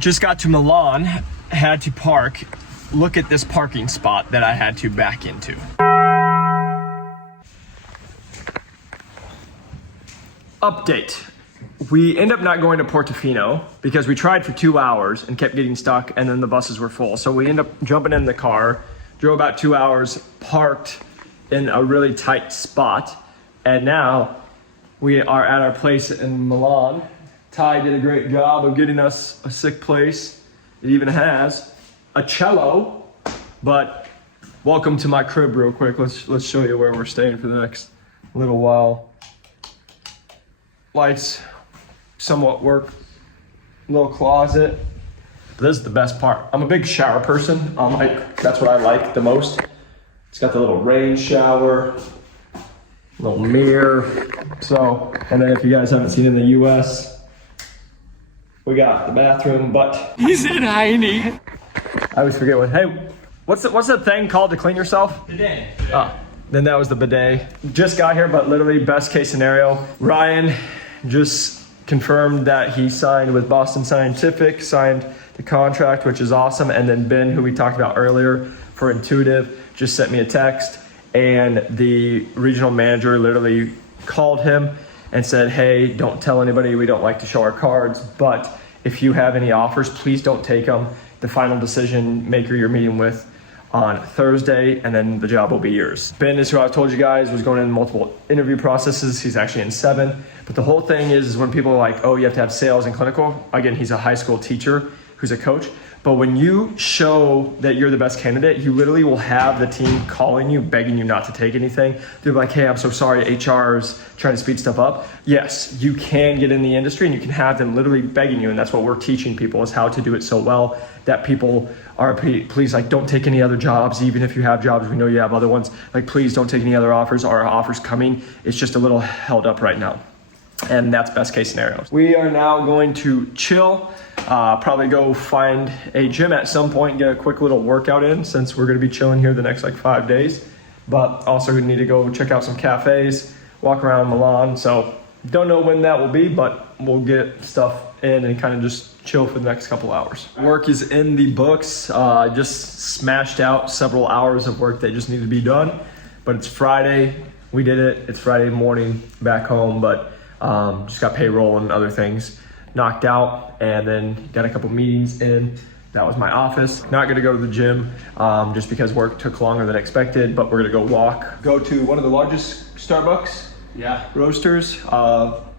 just got to Milan, had to park. Look at this parking spot that I had to back into. Update. We end up not going to Portofino because we tried for 2 hours and kept getting stuck, and then the buses were full. So we end up jumping in the car, drove about 2 hours, parked in a really tight spot, and now we are at our place in Milan. Ty did a great job of getting us a sick place. It even has a cello, but welcome to my crib real quick. Let's show you where we're staying for the next little while. Lights somewhat work, little closet. But this is the best part. I'm a big shower person. That's what I like the most. It's got the little rain shower, little mirror. So, and then if you guys haven't seen in the US, we got the bathroom, but he's in Heine. I always forget what, hey, what's the thing called to clean yourself? Bidet. Oh, then that was the bidet. Just got here, but literally best case scenario. Ryan just confirmed that he signed with Boston Scientific, signed the contract, which is awesome. And then Ben, who we talked about earlier for Intuitive, just sent me a text, and the regional manager literally called him and said, hey, don't tell anybody, we don't like to show our cards, but if you have any offers, please don't take them. The final decision maker you're meeting with on Thursday, and then the job will be yours. Ben is who I told you guys was going in multiple interview processes. He's actually in 7. But the whole thing is when people are like, oh, you have to have sales and clinical. Again, he's a high school teacher who's a coach. But when you show that you're the best candidate, you literally will have the team calling you, begging you not to take anything. They're like, hey, I'm so sorry, HR is trying to speed stuff up. Yes, you can get in the industry and you can have them literally begging you. And that's what we're teaching people, is how to do it so well that people are, please, like, don't take any other jobs. Even if you have jobs, we know you have other ones. Like, please don't take any other offers. Our offer's coming. It's just a little held up right now. And that's best case scenarios. We are now going to chill, probably go find a gym at some point and get a quick little workout in, since we're gonna be chilling here the next 5 days. But also we need to go check out some cafes, walk around Milan. So don't know when that will be, but we'll get stuff in and kind of just chill for the next couple hours. Work is in the books. Just smashed out several hours of work that just need to be done. But it's Friday, we did it. It's Friday morning back home, but just got payroll and other things knocked out, and then got a couple meetings in. That was my office. Not gonna go to the gym just because work took longer than expected, but we're gonna go to one of the largest Starbucks roasters,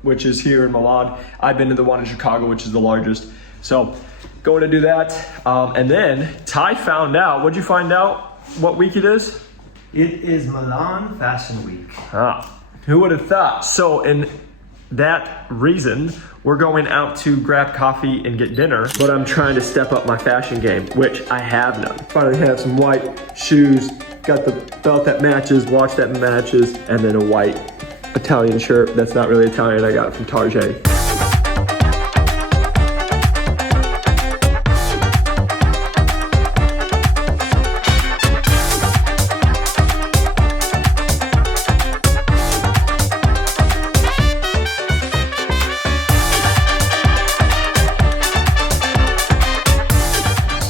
which is here in Milan. I've been to the one in Chicago, which is the largest. So going to do that. And then Ty found out, what'd you find out what week it is? It is Milan Fashion Week. Who would have thought? So in that reason, we're going out to grab coffee and get dinner, but I'm trying to step up my fashion game, which I have none. Finally have some white shoes, got the belt that matches, watch that matches, and then a white Italian shirt that's not really Italian. I got it from Target.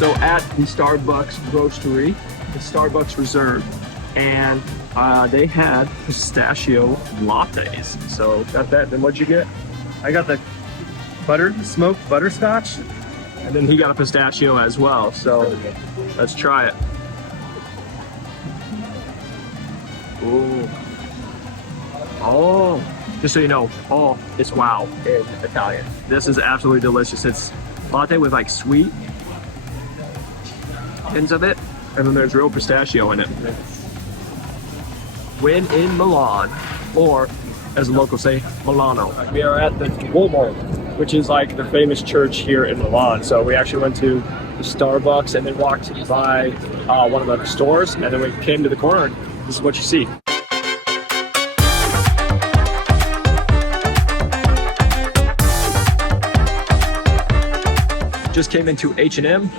So at the Starbucks Roastery, the Starbucks Reserve, and they had pistachio lattes. So got that. Then what'd you get? I got the smoked butterscotch. And then he got a pistachio as well. So let's try it. Ooh. Oh, just so you know, it's wow in Italian. This is absolutely delicious. It's latte with like sweet hints of it, and then there's real pistachio in it. When in Milan, or as the locals say, Milano. We are at the Duomo, which is like the famous church here in Milan. So we actually went to the Starbucks and then walked by one of the stores, and then we came to the corner, and this is what you see. Just came into H&M.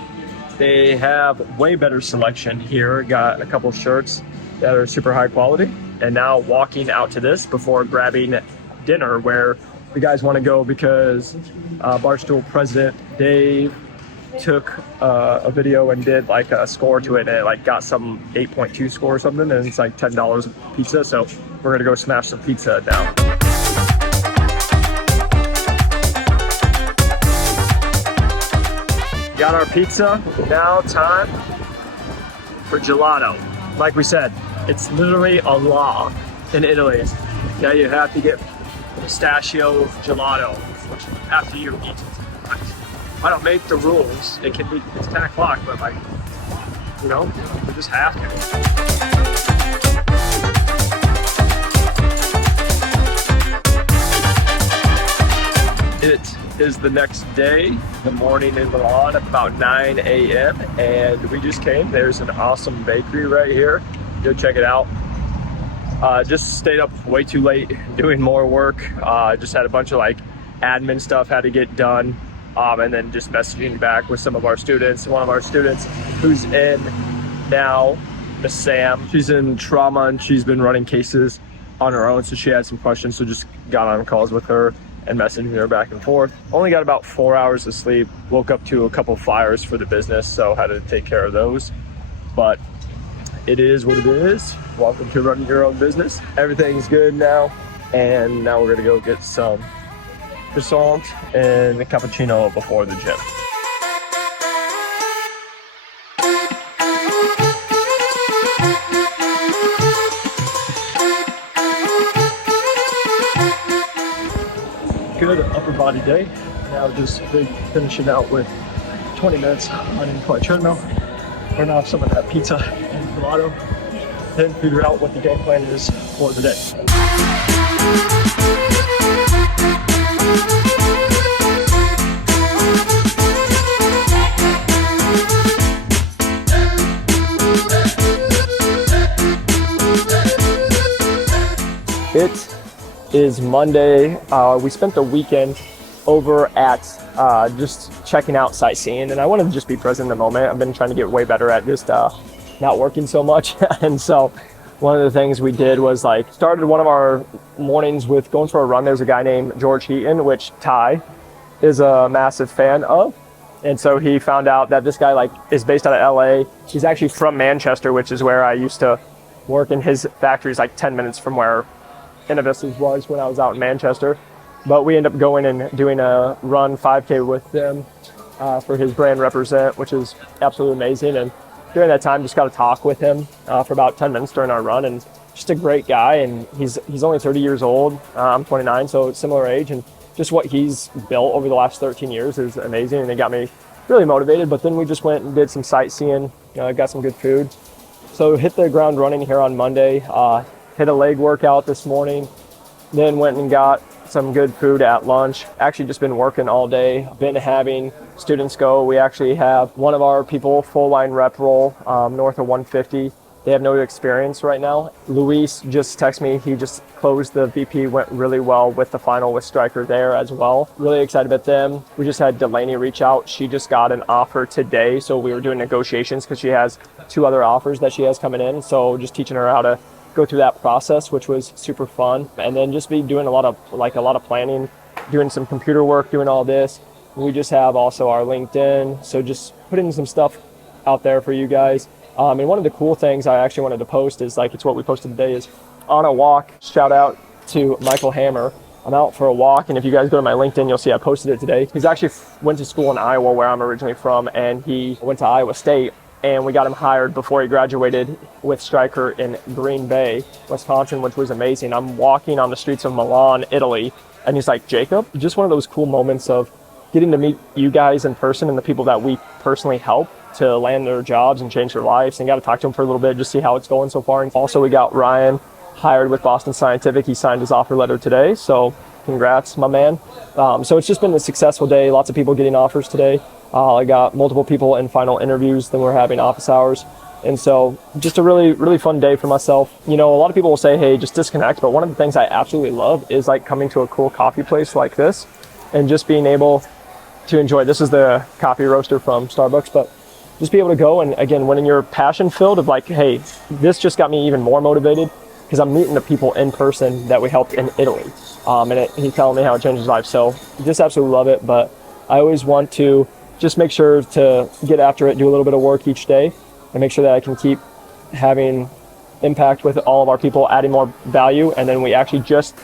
They have way better selection here. Got a couple shirts that are super high quality. And now walking out to this before grabbing dinner, where the guys want to go because Barstool president Dave took a video and did like a score to it, and it like got some 8.2 score or something, and it's like $10 a pizza. So we're gonna go smash some pizza now. Got our pizza. Now time for gelato. Like we said, it's literally a law in Italy. Now you have to get pistachio gelato, which after you eat it. I don't make the rules. It's 10 o'clock, but like, you know, we just have to. It is the next day, the morning in Milan, about 9 a.m. and we just came. There's an awesome bakery right here. Go check it out. Just stayed up way too late doing more work. Just had a bunch of like admin stuff had to get done. And then just messaging back with some of our students. One of our students who's in now, Miss Sam, she's in trauma and she's been running cases on her own. So she had some questions. So just got on calls with her and messaging her back and forth. Only got about 4 hours of sleep. Woke up to a couple fires for the business. So had to take care of those. But it is what it is. Welcome to running your own business. Everything's good now. And now we're gonna go get some croissant and a cappuccino before the gym. Good upper body day. Now just finishing out with 20 minutes on in-flight treadmill. Burn off some of that pizza and gelato. Then figure out what the game plan is for the day. It is Monday. We spent the weekend over at just checking out sightseeing, and I wanted to just be present in the moment. I've been trying to get way better at just not working so much. And so one of the things we did was like started one of our mornings with going for a run. There's a guy named George Heaton, which Ty is a massive fan of. And so he found out that this guy like is based out of LA. He's actually from Manchester, which is where I used to work, and his factory is like 10 minutes from where Innovis was when I was out in Manchester. But we ended up going and doing a run 5K with them for his brand Represent, which is absolutely amazing. And during that time, just got to talk with him for about 10 minutes during our run, and just a great guy. And he's only 30 years old. I'm 29, so it's similar age. And just what he's built over the last 13 years is amazing, and it got me really motivated. But then we just went and did some sightseeing, got some good food. So hit the ground running here on Monday. Hit a leg workout this morning, then went and got some good food at lunch. Actually just been working all day, been having students go. We actually have one of our people full line rep roll north of 150. They have no experience right now. Luis just texted me, he just closed the VP, went really well with the final with Stryker there as well. Really excited about them. We just had Delaney reach out. She just got an offer today, so we were doing negotiations because she has 2 other offers that she has coming in. So just teaching her how to go through that process, which was super fun. And then just be doing a lot of planning, doing some computer work, doing all this. We just have also our LinkedIn. So just putting some stuff out there for you guys. And one of the cool things I actually wanted to post is like, it's what we posted today, is on a walk. Shout out to Michael Hammer. I'm out for a walk, and if you guys go to my LinkedIn, you'll see I posted it today. He's actually went to school in Iowa, where I'm originally from, and he went to Iowa State. And we got him hired before he graduated with Stryker in Green Bay, Wisconsin, which was amazing. I'm walking on the streets of Milan, Italy, and he's like, Jacob, just one of those cool moments of getting to meet you guys in person and the people that we personally help to land their jobs and change their lives. And got to talk to him for a little bit, just see how it's going so far. And also we got Ryan hired with Boston Scientific. He signed his offer letter today. So congrats, my man. So it's just been a successful day. Lots of people getting offers today. I got multiple people in final interviews. Then we're having office hours. And so just a really, really fun day for myself. A lot of people will say, hey, just disconnect. But one of the things I absolutely love is like coming to a cool coffee place like this and just being able to enjoy. This is the coffee roaster from Starbucks, but just be able to go. And again, when you're passion filled of like, hey, this just got me even more motivated because I'm meeting the people in person that we helped in Italy. And he's telling me how it changed his life. So just absolutely love it. But I always want to just make sure to get after it, do a little bit of work each day, and make sure that I can keep having impact with all of our people, adding more value. And then we actually just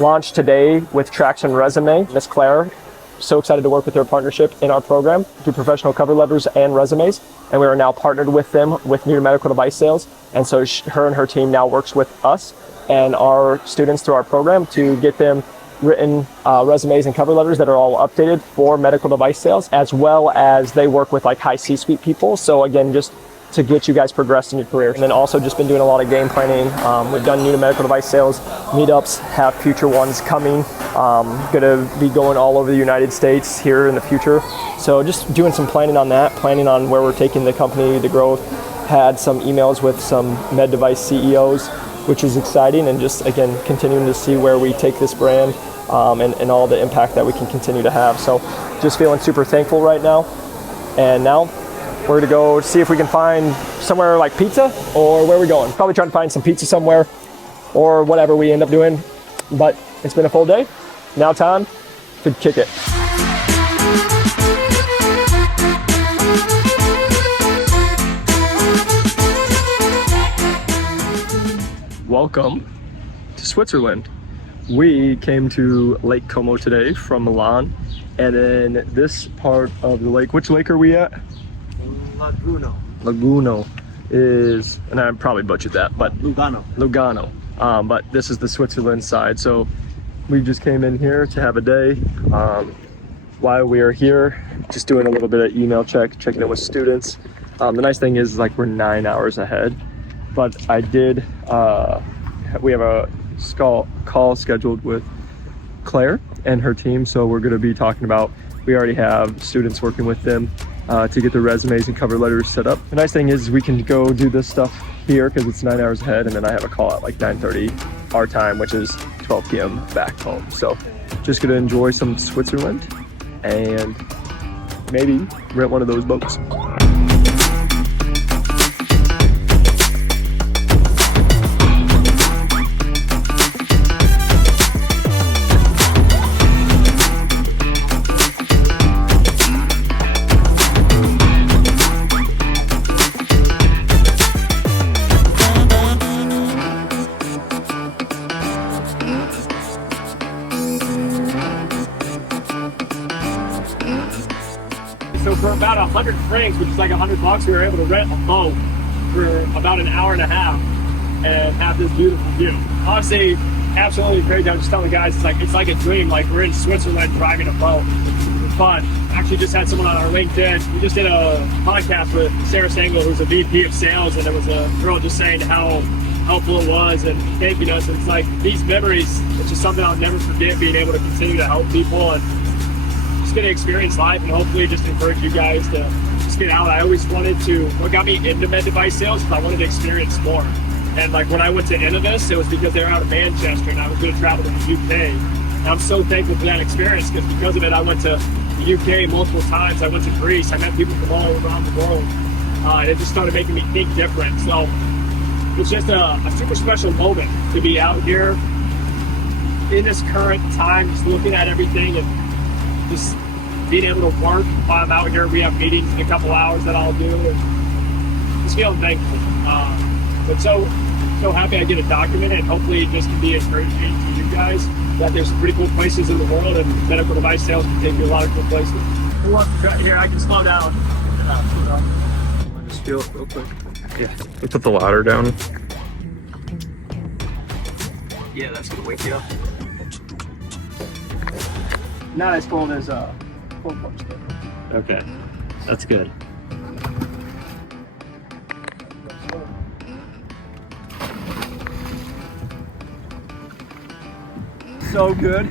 launched today with Traction Resume. Miss Claire, so excited to work with their partnership in our program, do professional cover letters and resumes. And we are now partnered with them with new medical device sales. And so her and her team now works with us and our students through our program to get them written resumes and cover letters that are all updated for medical device sales, as well as they work with like high C-suite people. So again, just to get you guys progressed in your career. And then also just been doing a lot of game planning. We've done new to medical device sales meetups, have future ones coming. Gonna be going all over the United States here in the future. So just doing some planning on that, planning on where we're taking the company, the growth. Had some emails with some med device CEOs, which is exciting, and just again, continuing to see where we take this brand and all the impact that we can continue to have. So just feeling super thankful right now. And now we're gonna go see if we can find somewhere like pizza, or where are we going? Probably trying to find some pizza somewhere or whatever we end up doing. But it's been a full day. Now time to kick it. Welcome to Switzerland. We came to Lake Como today from Milan, and then this part of the lake, which lake are we at? Lugano is, and I probably butchered that, but Lugano. But this is the Switzerland side. So we just came in here to have a day. While we are here, just doing a little bit of email checking in with students. The nice thing is like we're 9 hours ahead, but I did, we have a call scheduled with Claire and her team. So we're gonna be talking about, we already have students working with them to get their resumes and cover letters set up. The nice thing is we can go do this stuff here because it's 9 hours ahead, and then I have a call at like 9:30 our time, which is 12 p.m. back home. So just gonna enjoy some Switzerland and maybe rent one of those boats. So for about 100 francs, which is like $100, we were able to rent a boat for about an hour and a half and have this beautiful view. Honestly, absolutely great. I was just telling the guys, it's like a dream. Like we're in Switzerland driving a boat. It's fun. Actually, just had someone on our LinkedIn. We just did a podcast with Sarah Stengel, who's a VP of sales, and there was a girl just saying how helpful it was and thanking us. It's like these memories. It's just something I'll never forget. Being able to continue to help people and get to experience life, and hopefully just encourage you guys to just get out. I always wanted to, what got me into med device sales is I wanted to experience more. And like when I went to Innovis, it was because they were out of Manchester and I was going to travel to the UK. And I'm so thankful for that experience because of it, I went to the UK multiple times. I went to Greece. I met people from all around the world. And it just started making me think different. So it's just a super special moment to be out here in this current time, just looking at everything and just being able to work while I'm out here. We have meetings in a couple hours that I'll do, and just feeling thankful. But so happy I get a document, and hopefully it just can be encouraging to you guys that there's some pretty cool places in the world, and medical device sales can take you a lot of cool places. Who wants to try here? I can slow down. Just feel it real quick. Yeah, we put the ladder down. Yeah, that's gonna wake you up. Not as cold as full punch though. Okay, that's good. So good.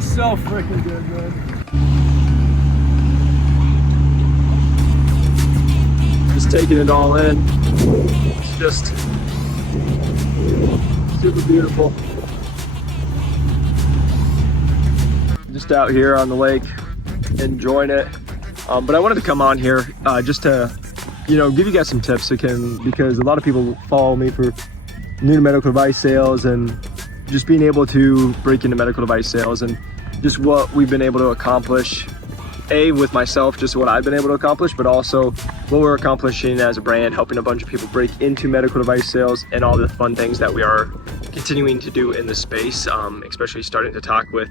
So freaking good, man. Just taking it all in. It's just super beautiful. Just out here on the lake, enjoying it. But I wanted to come on here just to, give you guys some tips because a lot of people follow me for new to medical device sales and just being able to break into medical device sales and just what we've been able to accomplish with myself, just what I've been able to accomplish, but also what we're accomplishing as a brand, helping a bunch of people break into medical device sales and all the fun things that we are continuing to do in the space, especially starting to talk with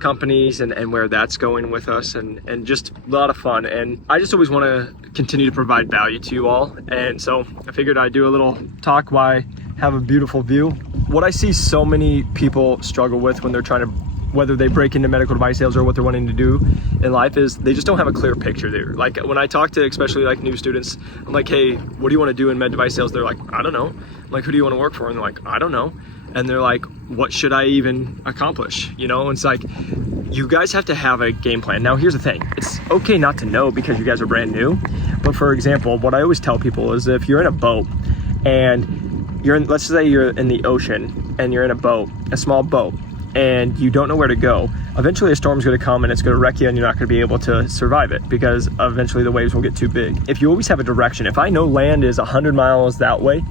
companies and where that's going with us, and just a lot of fun. And I just always want to continue to provide value to you all, and so I figured I'd do a little talk while I have a beautiful view. What I see so many people struggle with when they're trying to, whether they break into medical device sales or what they're wanting to do in life, is they just don't have a clear picture there. Like when I talk to especially like new students, I'm like, hey, what do you want to do in med device sales? They're like, I don't know. I'm like, who do you want to work for? And they're like, I don't know. And they're like, what should I even accomplish? You know, and it's like, you guys have to have a game plan. Now, here's the thing. It's okay not to know because you guys are brand new. But for example, what I always tell people is if you're in a boat and let's say you're in the ocean and you're in a boat, a small boat, and you don't know where to go, eventually a storm's going to come and it's going to wreck you, and you're not going to be able to survive it because eventually the waves will get too big. If you always have a direction, if I know land is 100 miles that way,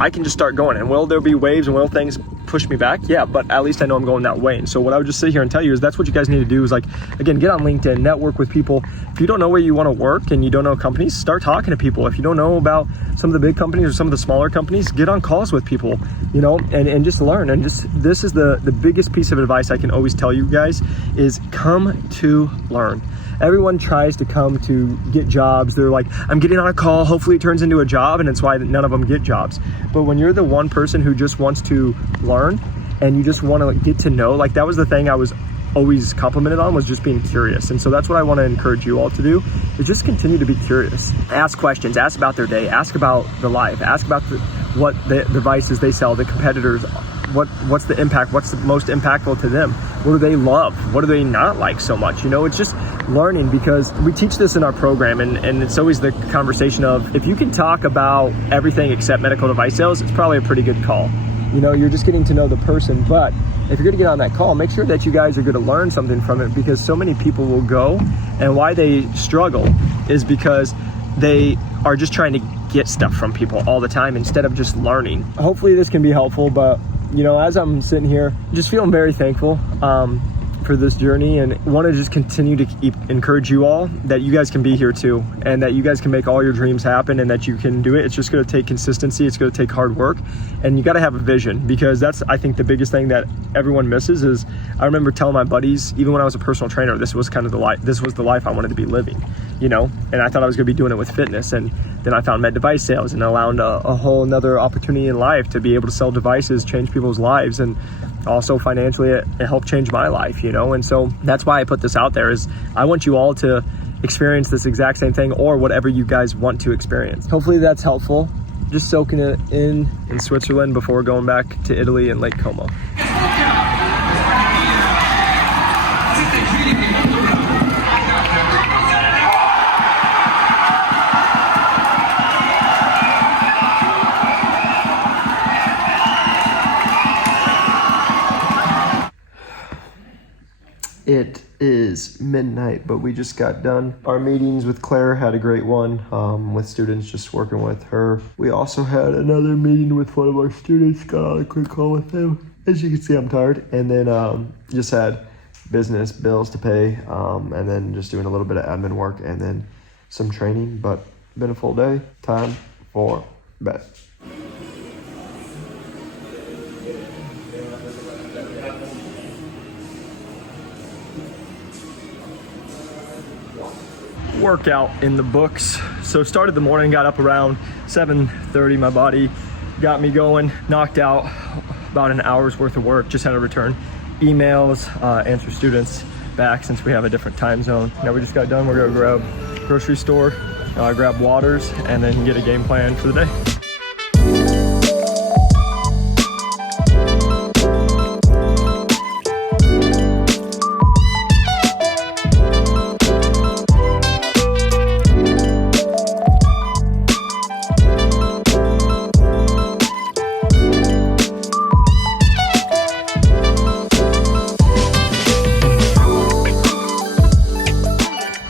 I can just start going. And will there be waves and will things push me back? Yeah, but at least I know I'm going that way. And so what I would just sit here and tell you is that's what you guys need to do, is like, again, get on LinkedIn, network with people. If you don't know where you want to work and you don't know companies, start talking to people. If you don't know about some of the big companies or some of the smaller companies, get on calls with people, you know, and just learn. And just, this is the biggest piece of advice I can always tell you guys is come to learn. Everyone tries to come to get jobs. They're like, I'm getting on a call, hopefully it turns into a job, and it's why none of them get jobs. But when you're the one person who just wants to learn and you just want to get to know, like that was the thing I was always complimented on, was just being curious. And so that's what I want to encourage you all to do, is just continue to be curious. Ask questions, ask about their day, ask about the life, ask about what the devices they sell, the competitors, what's the impact, what's the most impactful to them, what do they love, what do they not like so much. You know, it's just learning, because we teach this in our program, and it's always the conversation of, if you can talk about everything except medical device sales, it's probably a pretty good call. You know, you're just getting to know the person. But if you're going to get on that call, make sure that you guys are going to learn something from it, because so many people will go, and why they struggle is because they are just trying to get stuff from people all the time instead of just learning. Hopefully this can be helpful, but you know, as I'm sitting here, just feeling very thankful for this journey, and want to just continue to encourage you all that you guys can be here too, and that you guys can make all your dreams happen, and that you can do it. It's just going to take consistency. It's going to take hard work, and you got to have a vision, because that's, I think, the biggest thing that everyone misses. Is I remember telling my buddies, even when I was a personal trainer, this was kind of the life, this was the life I wanted to be living, you know, and I thought I was going to be doing it with fitness. And then I found med device sales, and allowed a whole nother opportunity in life to be able to sell devices, change people's lives, and also financially it helped change my life, you know. And so that's why I put this out there, is I want you all to experience this exact same thing, or whatever you guys want to experience. Hopefully that's helpful. Just soaking it in Switzerland before going back to Italy and Lake Como. It is midnight, but we just got done. Our meetings with Claire, had a great one with students, just working with her. We also had another meeting with one of our students, got on a quick call with him. As you can see, I'm tired. And then just had business bills to pay, and then just doing a little bit of admin work, and then some training, but been a full day. Time for bed. Workout in the books. So started the morning, got up around 7:30. My body got me going, knocked out about an hour's worth of work. Just had to return emails, answer students back since we have a different time zone. Now we just got done. We're gonna grab grocery store, grab waters, and then get a game plan for the day.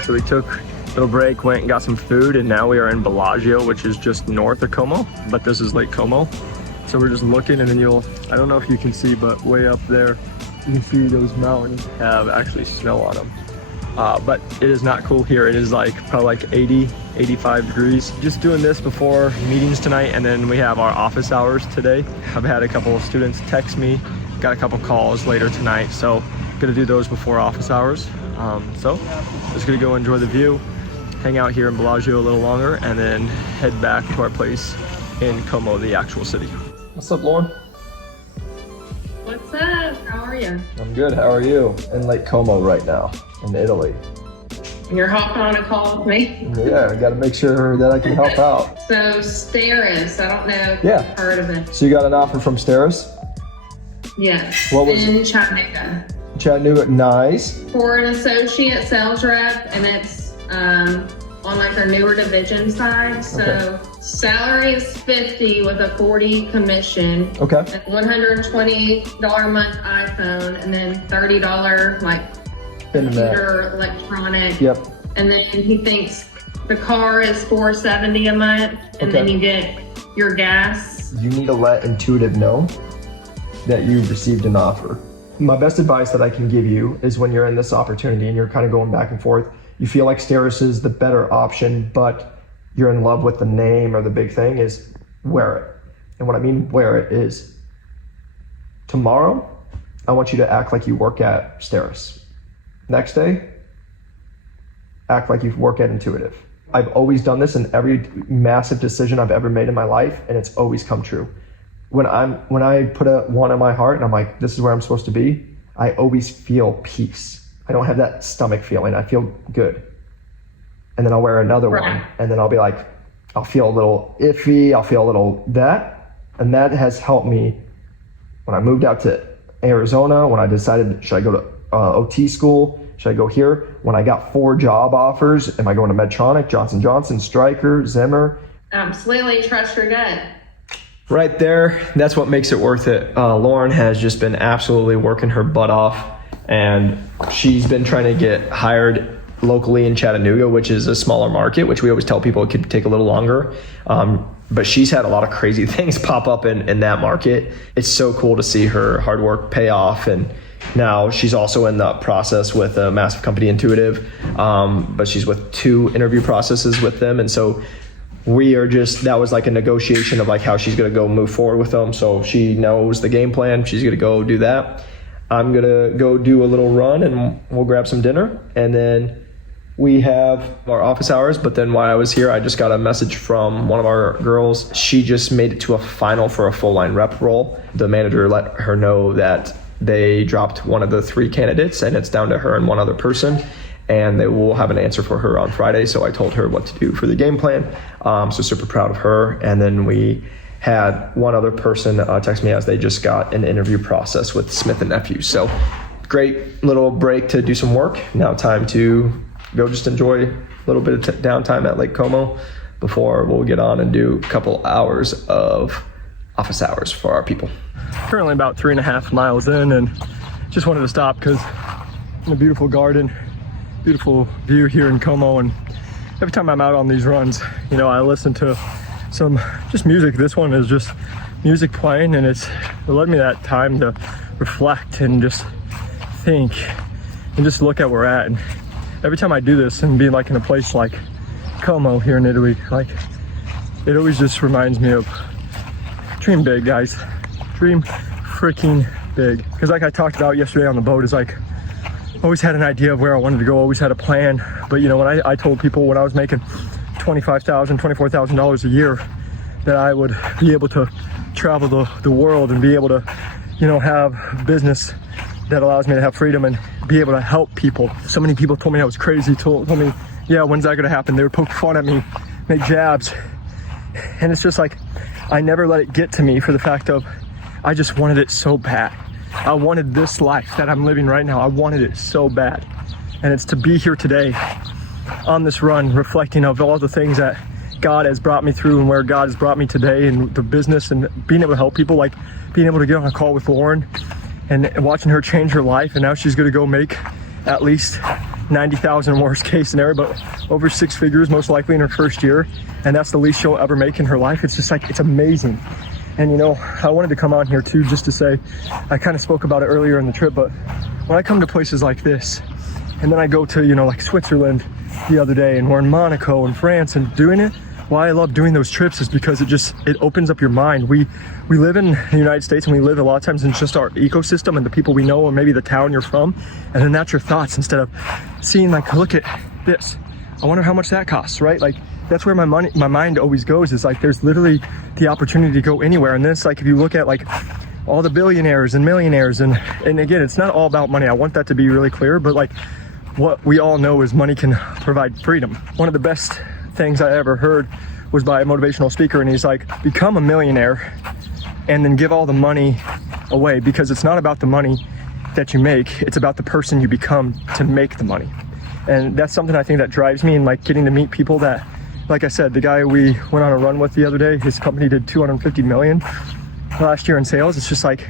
So we took a little break, went and got some food, and now we are in Bellagio, which is just north of Como, but this is Lake Como. So we're just looking, and then I don't know if you can see, but way up there, you can see those mountains have actually snow on them. but it is not cool here. It is like probably like 80, 85 degrees. Just doing this before meetings tonight, and then we have our office hours today. I've had a couple of students text me, got a couple calls later tonight, so gonna do those before office hours. So just gonna go enjoy the view, hang out here in Bellagio a little longer, and then head back to our place in Como, the actual city. What's up, Lauren? What's up? How are you? I'm good, how are you? In Lake Como right now, in Italy. You're hopping on a call with me? Yeah, I gotta make sure that I can help out. So, Steris, I don't know if Yeah. you've heard of it. So you got an offer from Steris? Yes, What was in Chattanooga. Chattanooga, nice. For an associate sales rep, and it's on like their newer division side. So, Okay. salary is 50 with a 40 commission. Okay. And $120 a month iPhone, and then $30 like Internet. computer, electronic. Yep. And then he thinks the car is $470 a month, and then Okay. you get your gas. You need to let Intuitive know that you've received an offer. My best advice that I can give you is when you're in this opportunity and you're kind of going back and forth, you feel like Steris is the better option, but you're in love with the name or the big thing, is wear it. And what I mean wear it is tomorrow, I want you to act like you work at Steris. Next day, act like you work at Intuitive. I've always done this in every massive decision I've ever made in my life, and it's always come true. When I put a one in my heart and I'm like, this is where I'm supposed to be, I always feel peace. I don't have that stomach feeling. I feel good. And then I'll wear another one, and then I'll be like, I'll feel a little iffy, I'll feel a little that. And that has helped me when I moved out to Arizona, when I decided, should I go to OT school? Should I go here? When I got 4 job offers, am I going to Medtronic, Johnson & Johnson, Stryker, Zimmer? Absolutely, trust your gut. Right there, that's what makes it worth it. Lauren has just been absolutely working her butt off, and she's been trying to get hired locally in Chattanooga, which is a smaller market, which we always tell people it could take a little longer. But she's had a lot of crazy things pop up in that market. It's so cool to see her hard work pay off, and now she's also in the process with a massive company, Intuitive, but she's with 2 interview processes with them, and so that was like a negotiation of like how she's going to go move forward with them. So she knows the game plan. She's going to go do that. I'm going to go do a little run, and we'll grab some dinner, and then we have our office hours. But then while I was here, I just got a message from one of our girls. She just made it to a final for a full line rep role. The manager let her know that they dropped one of the 3 candidates, and it's down to her and one other person, and they will have an answer for her on Friday. So I told her what to do for the game plan. So super proud of her. And then we had one other person text me as they just got an interview process with Smith & Nephew. So great little break to do some work. Now time to go just enjoy a little bit of downtime at Lake Como before we'll get on and do a couple hours of office hours for our people. Currently about 3.5 miles in, and just wanted to stop because in a beautiful garden, beautiful view here in Como, and every time I'm out on these runs, I listen to some just music. This one is just music playing, and it led me that time to reflect and just think and just look at where we're at. And every time I do this and being like in a place like Como here in Italy, like it always just reminds me of dream big, guys. Dream freaking big. Because like I talked about yesterday on the boat, is like always had an idea of where I wanted to go, always had a plan. But when I told people when I was making $25,000, $24,000 a year that I would be able to travel the world and be able to, have a business that allows me to have freedom and be able to help people. So many people told me I was crazy, told me, yeah, when's that gonna happen? They would poke fun at me, make jabs. And it's just like, I never let it get to me for the fact of, I just wanted it so bad. I wanted this life that I'm living right now. I wanted it so bad. And it's to be here today on this run, reflecting of all the things that God has brought me through and where God has brought me today, and the business and being able to help people, like being able to get on a call with Lauren and watching her change her life. And now she's going to go make at least 90,000 worst case scenario, but over 6 figures most likely in her first year. And that's the least she'll ever make in her life. It's just like, it's amazing. And I wanted to come on here too, just to say, I kind of spoke about it earlier in the trip, but when I come to places like this And then I go to, you know, like Switzerland the other day, and we're in Monaco and France and doing it. Why I love doing those trips is because it opens up your mind. We live in the United States, and we live a lot of times in just our ecosystem and the people we know, or maybe the town you're from, and then that's your thoughts, instead of seeing like, look at this, I wonder how much that costs, right? Like that's where my mind always goes, is like there's literally the opportunity to go anywhere. And then it's like, if you look at like all the billionaires and millionaires, and again, it's not all about money, I want that to be really clear, but like what we all know is money can provide freedom. One of the best things I ever heard was by a motivational speaker, and he's like, become a millionaire and then give all the money away, because it's not about the money that you make, it's about the person you become to make the money. And that's something I think that drives me, and like getting to meet people that, like I said, the guy we went on a run with the other day, his company did 250 million last year in sales. It's just like,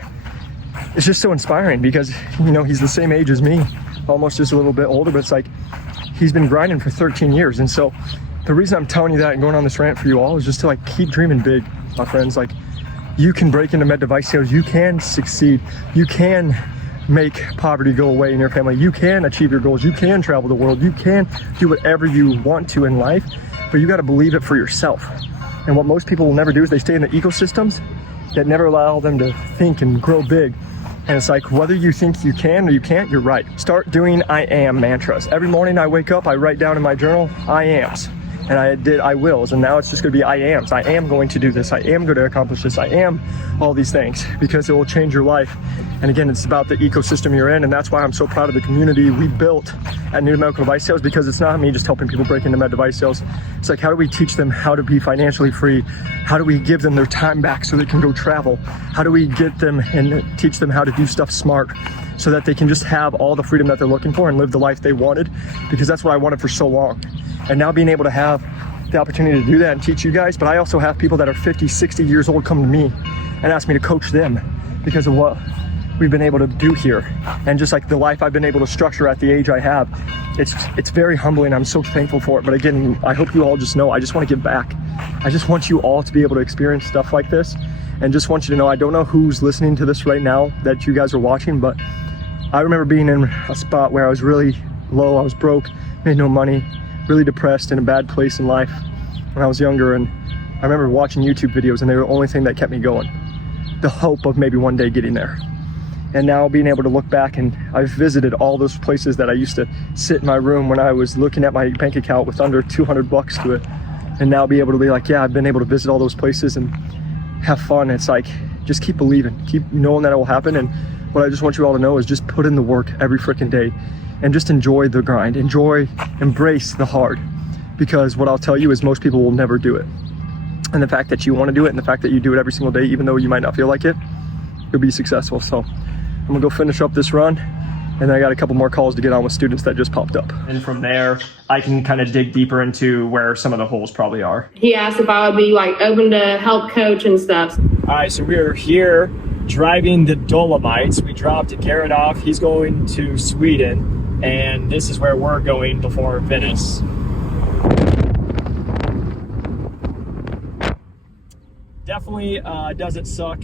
it's just so inspiring, because you know, he's the same age as me, almost just a little bit older, but it's like he's been grinding for 13 years. And so the reason I'm telling you that and going on this rant for you all is just to like keep dreaming big, my friends. Like you can break into med device sales, you can succeed, you can make poverty go away in your family, you can achieve your goals, you can travel the world, you can do whatever you want to in life, but you got to believe it for yourself. And what most people will never do is they stay in the ecosystems that never allow them to think and grow big. And it's like, whether you think you can or you can't, you're right. Start doing I am mantras. Every morning I wake up, I write down in my journal, I ams. And I did I wills, and now it's just gonna be I ams. I am going to do this, I am going to accomplish this, I am all these things, because it will change your life. And again, it's about the ecosystem you're in, and that's why I'm so proud of the community we built at New Medical Device Sales, because it's not me just helping people break into med device sales. It's like, how do we teach them how to be financially free? How do we give them their time back so they can go travel? How do we get them and teach them how to do stuff smart, so that they can just have all the freedom that they're looking for and live the life they wanted? Because that's what I wanted for so long. And now being able to have the opportunity to do that and teach you guys, but I also have people that are 50, 60 years old come to me and ask me to coach them because of what we've been able to do here. And just like the life I've been able to structure at the age I have, it's very humbling. I'm so thankful for it. But again, I hope you all just know, I just want to give back. I just want you all to be able to experience stuff like this, and just want you to know, I don't know who's listening to this right now that you guys are watching, but I remember being in a spot where I was really low, I was broke, made no money, really depressed, in a bad place in life when I was younger. And I remember watching YouTube videos, and they were the only thing that kept me going, the hope of maybe one day getting there. And now being able to look back, and I've visited all those places that I used to sit in my room when I was looking at my bank account with under 200 bucks to it, and now be able to be like, yeah, I've been able to visit all those places and have fun. It's like, just keep believing, keep knowing that it will happen. And what I just want you all to know is just put in the work every freaking day, and just enjoy the grind, embrace the hard, because what I'll tell you is most people will never do it. And the fact that you want to do it, and the fact that you do it every single day, even though you might not feel like it, you'll be successful. So I'm gonna go finish up this run, and then I got a couple more calls to get on with students that just popped up. And from there, I can kind of dig deeper into where some of the holes probably are. He asked if I would be like open to help coach and stuff. All right, so we're here driving the Dolomites. We dropped Garrett off. He's going to Sweden, and this is where we're going before Venice. Definitely doesn't suck.